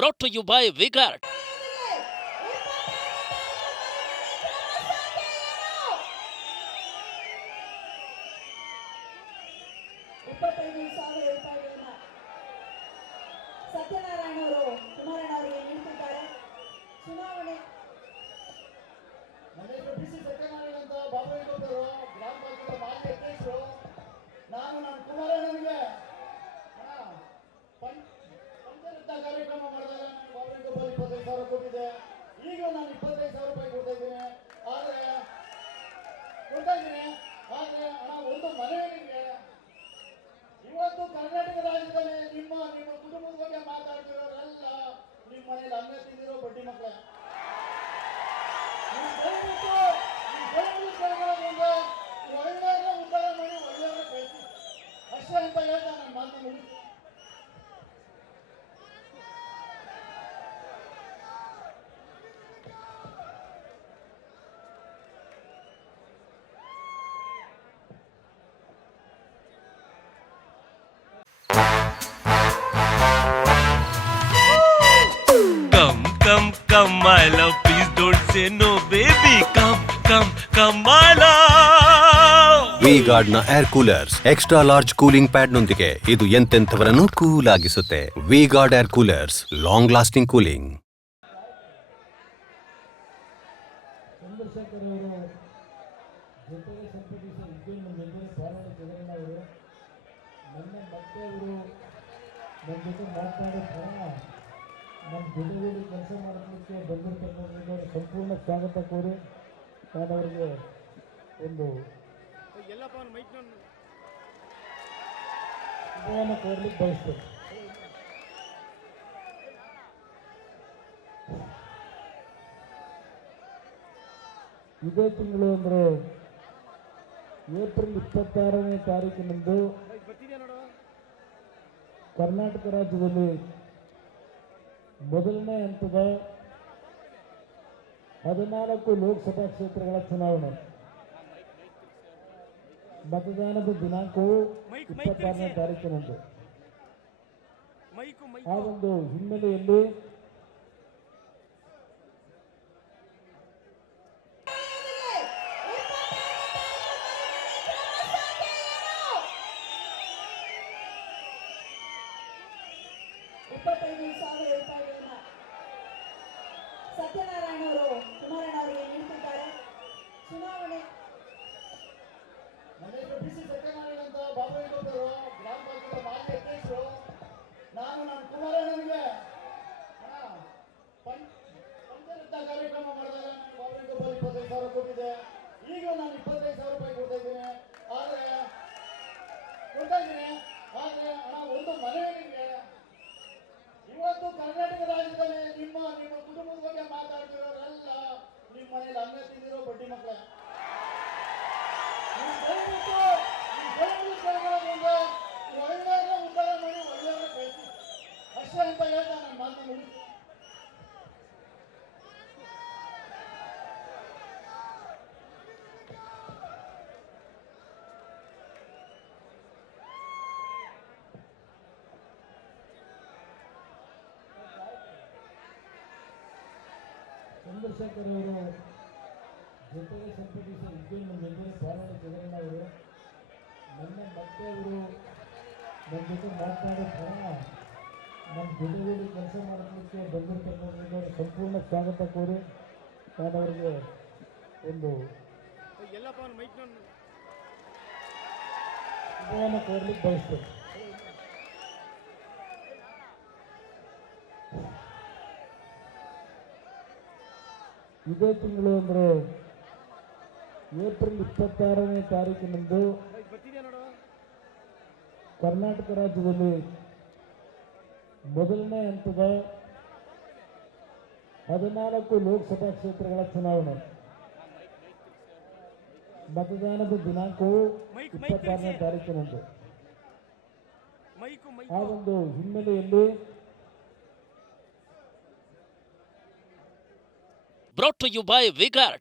brought to you by V-Guard. Satyanarayana ಅವರು ಕುಮಾರಣ್ಣ ಅವರಿಗೆ ನೀಡುತ್ತಿದ್ದಾರೆ. ಚುನಾವಣೆ ಬಿಸಿ ಸತ್ಯನಾರಾಯಣ ಅಂತ ಬಾಬುಗೌಡರು ಗ್ರಾಮ ಪಂಚಾಯತ್ ಮಾಜಿ ಅಧ್ಯಕ್ಷರು. ನಾನು ನನ್ನ ಕುಮಾರಣ್ಣನಿಗೆ ಪಂಚರತ್ನ ಕಾರ್ಯಕ್ರಮ ಮಾಡಿದಾಗ ನಾನು ಬಾಬುಗೌಡ 25,000 ಕೊಟ್ಟಿದ್ದೆ. ಈಗ ನಾನು 25,000 ರೂಪಾಯಿ ಕೊಡ್ತಾ ಇದ್ದೀನಿ. ಆದರೆ ಹಣ ಒಂದು ಮನೆಯವರಿಗೆ ಇವತ್ತು ಕರ್ನಾಟಕ ರಾಜ್ಯದಲ್ಲಿ ನಿಮ್ಮ ಕುಟುಂಬದ ಬಗ್ಗೆ ಮಾತಾಡ್ತಿರೋರೆಲ್ಲ ನಿಮ್ಮ ಮನೇಲಿ ಅನ್ನ ತಿಂದಿರೋ ಬಡ್ಡಿ ಮಕ್ಕಳೇ. ಉದ್ಧಾರ ಮಾಡಿ ಒಳ್ಳೆಯವರ ಕಳಿಸಿ ಅಷ್ಟೇ ಅಂತ ಹೇಳ್ತಾ ನನ್ನ ಮಾತನ್ನು ಮುಗಿಸ್ತೀನಿ. Come, my love, please don't say no, baby. Come, my love. V-Guard ನ air coolers extra large cooling pad ನೊಂದಿಗೆ ಇದು ಎಂತೆಂಥವರನ್ನು ಕೂಲ್ ಆಗಿಸುತ್ತೆ. V-Guard air coolers, long lasting cooling. Chandrashekar ಅವರು ಜೊತೆಗೆ ಸಂಪರ್ಕಿಸಿದ ನಮ್ಮೆಲ್ಲರ ಪಾರಾಯಣ ಜಗರಣ್ಣ ಅವರು ನನ್ನ ಮತ್ತೆ ಅವರು ನನ್ನ ಜೊತೆ ಮಾತನಾಡೋ ಕಾರಣ ನಮ್ಮ ಜೊತೆಗೂಡಿ ಕೆಲಸ ಮಾಡೋದಕ್ಕೆ ಬಂದಿರ್ತಕ್ಕಂಥದ್ದು ಸಂಪೂರ್ಣ ಸ್ವಾಗತ ಕೋರಿ ನಾನು ಅವರಿಗೆ ಒಂದು ಶುಭವನ್ನು ಕೋರ್ಲಿಕ್ಕೆ ಬಯಸ್ತೇನೆ. ಇದೇ ತಿಂಗಳು ಅಂದರೆ ಏಪ್ರಿಲ್ 26ನೇ ತಾರೀಕಿನಂದು ಕರ್ನಾಟಕ ರಾಜ್ಯದಲ್ಲಿ ಮೊದಲನೇ ಹಂತದ 14 ಲೋಕಸಭಾ ಕ್ಷೇತ್ರಗಳ ಚುನಾವಣೆ ಮತದಾನದ ದಿನಾಂಕವು 26ನೇ ತಾರೀಕಿನಂದು. ಆ ಒಂದು ಹಿನ್ನೆಲೆಯಲ್ಲಿ ಸತ್ಯನಾರಾಯಣ ಅವರು ಕುಮಾರಣ್ಣ ಅವರಿಗೆ ನೀಡುತ್ತಿದ್ದಾರೆ. ಚುನಾವಣೆ ಬಿಸಿ ಸತ್ಯನಾರಾಯಣ ಅಂತ ಬಾಬುಗೌಡರು ಗ್ರಾಮ ಪಂಚಾಯತ್ ಮಾಜಿ ಅಧ್ಯಕ್ಷರು. ನಾನು ನನ್ನ ಕುಮಾರಣ್ಣನಿಗೆ ಪಂಚರತ್ನ ಕಾರ್ಯಕ್ರಮ ಮಾಡಿದಾಗ ನಾನು ಬಾಬುಗೌಡ 25,000 ಕೊಟ್ಟಿದ್ದೆ. ಈಗ ನಾನು 25,000 ರೂಪಾಯಿ ಕೊಡ್ತಾ ಇದ್ದೀನಿ. ಆದರೆ ಹಣ ಒಂದು ಮನೆಯವರಿಗೆ ಇವತ್ತು ಕರ್ನಾಟಕ ರಾಜ್ಯದಲ್ಲಿ ನಿಮ್ಮ ಕುಟುಂಬದ ಬಗ್ಗೆ ಮಾತಾಡ್ತಿರೋರೆಲ್ಲ ನಿಮ್ಮ ಮನೇಲಿ ಅನ್ನ ತಿಂದಿರೋ ಬಡ್ಡಿ ಮಕ್ಕಳೇ. ಒಳ್ಳೆಯವರ ಉದ್ಧಾರ ಮಾಡಿ ಒಳ್ಳೆಯವರ ಕಳಿಸಿ ಅಷ್ಟೇ ಅಂತ ಹೇಳ್ತಾ ನನ್ನ ಮಾತನ್ನು ಮುಗಿಸ್ತೀನಿ. ಚಂದ್ರಶೇಖರ್ ಅವರು ಜೊತೆಗೆ ಸಂಪರ್ಕಿಸಿದ ನಮ್ಮೆಲ್ಲರ ಪಾರಾಯಣ ಜಗರಣ್ಣ ಅವರು ನನ್ನ ಮತ್ತೆ ಅವರು ನನ್ನ ಜೊತೆ ಮಾತನಾಡೋ ಕಾರಣ ನಮ್ಮ ಜೊತೆಗೂಡಿ ಕೆಲಸ ಮಾಡೋದಕ್ಕೆ ಬಂದಿರ್ತಕ್ಕಂಥದ್ದು ಸಂಪೂರ್ಣ ಸ್ವಾಗತ ಕೋರಿ ನಾನು ಅವರಿಗೆ ಒಂದು ಶುಭವನ್ನು ಕೋರ್ಲಿಕ್ಕೆ ಬಯಸ್ತೇನೆ. ಇದೇ ತಿಂಗಳು ಅಂದರೆ ಏಪ್ರಿಲ್ 26ನೇ ತಾರೀಕಿನಂದು ಕರ್ನಾಟಕ ರಾಜ್ಯದಲ್ಲಿ ಮೊದಲನೇ ಹಂತದ 14 ಲೋಕಸಭಾ ಕ್ಷೇತ್ರಗಳ ಚುನಾವಣೆ ಮತದಾನದ ದಿನಾಂಕವು 26ನೇ ತಾರೀಕಿನಂದು. ಆ ಒಂದು ಹಿನ್ನೆಲೆಯಲ್ಲಿ Brought to you by V-Guard.